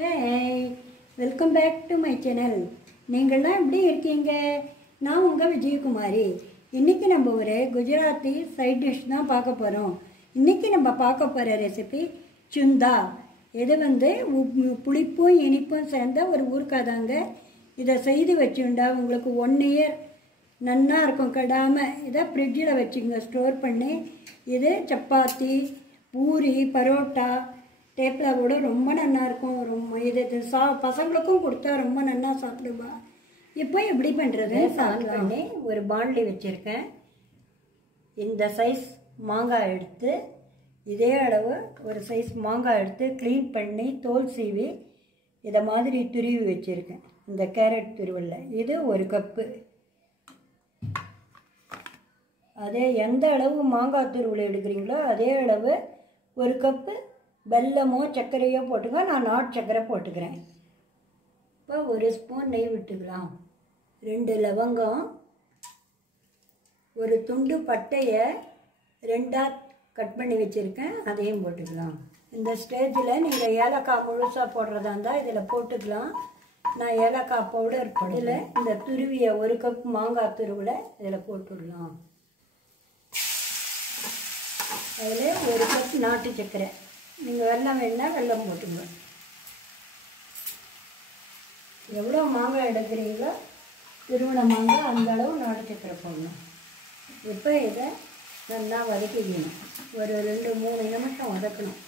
Hey, welcome back to my channel. நீங்கள்லாம் எப்படி இருக்கீங்க? நான் உங்கள் விஜயகுமாரி. இன்றைக்கி நம்ம ஒரு குஜராத்தி சைட் டிஷ் தான் பார்க்க போகிறோம். இன்றைக்கி நம்ம பார்க்க போகிற ரெசிபி சுண்டா. இது புளிப்பும் இனிப்பும் சேர்ந்த ஒரு ஊறுகாய் தாங்க. இதை செய்து வச்சுண்டா உங்களுக்கு 1 year நன்னா இருக்கும் கெடாமல். இதை ஃப்ரிட்ஜில் வச்சுங்க ஸ்டோர் பண்ணி. இது சப்பாத்தி, பூரி, பரோட்டா, தேப்லாவோட ரொம்ப நல்லா இருக்கும். இது பசங்களுக்கும் கொடுத்தா ரொம்ப நல்லா சாப்பிடுவா. இப்போ எப்படி பண்ணுறது பண்ணி ஒரு பாண்ட்லி வச்சுருக்கேன். இந்த சைஸ் மாங்காய் எடுத்து, இதே அளவு ஒரு சைஸ் மாங்காய் எடுத்து க்ளீன் பண்ணி தோல் சீவி இதை மாதிரி துருவி வச்சுருக்கேன். இந்த கேரட் துருவல்ல இது 1 கப்பு. அதே எந்த அளவு மாங்காய் துருவல் எடுக்கிறீங்களோ அதே அளவு 1 கப்பு வெல்லமோ சர்க்கரையோ போட்டுங்க. நான் நாட்டு சர்க்கரை போட்டுக்கிறேன். இப்போ 1 ஸ்பூன் நெய் விட்டுக்கலாம். 2 லவங்கம், ஒரு துண்டு பட்டையை 2ஆக கட் பண்ணி வச்சுருக்கேன், அதையும் போட்டுக்கலாம். இந்த ஸ்டேஜில் நீங்கள் ஏலக்காய் முழுசாக போடுறதா இருந்தால் இதில் போட்டுக்கலாம். நான் ஏலக்காய் பவுடர் இதில் இந்த துருவிய 1 கப் மாங்காய் துருவில் இதில் போட்டுடலாம். அதில் 1 கப் நாட்டு சர்க்கரை. நீங்கள் வெல்லம் வேணுன்னா வெல்லம் போட்டுங்க. எவ்வளோ மாங்காய் எடுக்கிறீங்களோ திருவண்ண மாங்காய் அந்த அளவு நாட்டு சர்க்கரை போடணும். இப்போ இதை நல்லா வதக்கிக்கணும். ஒரு 2-3 நிமிஷம் வதக்கணும்.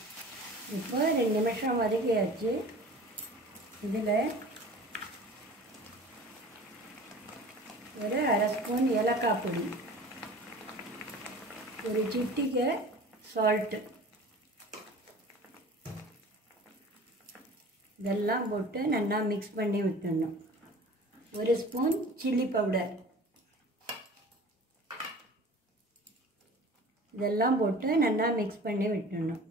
இப்போ 2 நிமிஷம் வதக்கியாச்சு. இதில் ஒரு 1/2 ஸ்பூன் ஏலக்காய் பொடி, ஒரு சிட்டிகை சால்ட்டு, இதெல்லாம் போட்டு நல்லா மிக்ஸ் பண்ணி விட்டுடணும். 1 ஸ்பூன் சில்லி பவுடர், இதெல்லாம் போட்டு நல்லா மிக்ஸ் பண்ணி விட்டுடணும்.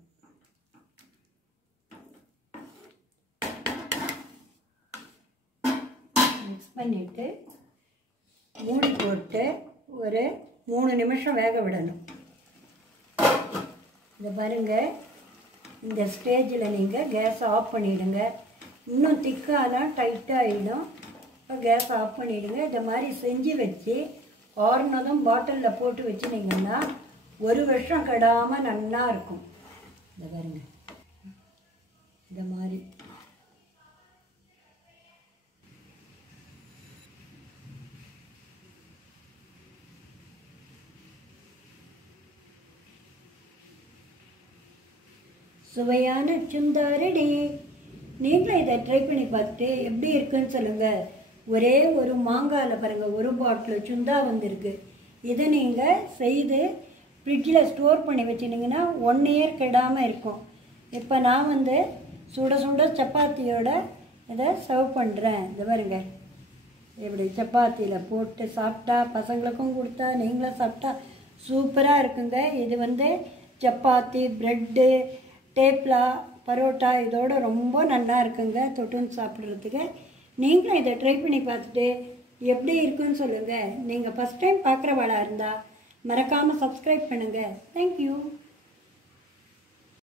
மிக்ஸ் பண்ணிவிட்டு மூடி போட்டு ஒரு 3 நிமிஷம் வேக விடணும். இதை பாருங்கள், இந்த ஸ்டேஜில் நீங்கள் கேஸை ஆஃப் பண்ணிவிடுங்க. இன்னும் திக்காலாம் டைட்டாக ஆகிடும். இப்போ கேஸை ஆஃப் பண்ணிவிடுங்க. இதை மாதிரி செஞ்சு வச்சு ஆறுனதும் பாட்டிலில் போட்டு வச்சுனிங்கன்னா 1 வருஷம் கெடாமல் நல்லா இருக்கும். இதை பாருங்கள், இதை மாதிரி சுவையான சுண்டா ரெடி. நீங்களும் இதை ட்ரை பண்ணி பார்த்துட்டு எப்படி இருக்குன்னு சொல்லுங்கள். ஒரே ஒரு மாங்காயில் பாருங்கள் 1 பாட்டில் சுண்டா வந்திருக்கு. இதை நீங்கள் செய்து ஃப்ரிட்ஜில் ஸ்டோர் பண்ணி வச்சுட்டிங்கன்னா 1 year கெடாமல் இருக்கும். இப்போ நான் சுட சுட சப்பாத்தியோட இதை சர்வ் பண்ணுறேன். இதை பாருங்க, இப்படி சப்பாத்தியில் போட்டு சாப்பிட்டா, பசங்களுக்கும் கொடுத்தா, நீங்களும் சாப்பிட்டா சூப்பராக இருக்குங்க. இது சப்பாத்தி, ப்ரெட்டு, தேப்லா, பரோட்டா இதோட ரொம்ப நல்லா இருக்குங்க தொட்டுன்னு சாப்பிட்றதுக்கு. நீங்களும் இதை ட்ரை பண்ணி பார்த்துட்டு எப்படி இருக்குன்னு சொல்லுங்கள். நீங்கள் ஃபஸ்ட் டைம் பார்க்குறவாளாக இருந்தால் மறக்காமல் சப்ஸ்கிரைப் பண்ணுங்கள். தேங்க்யூ.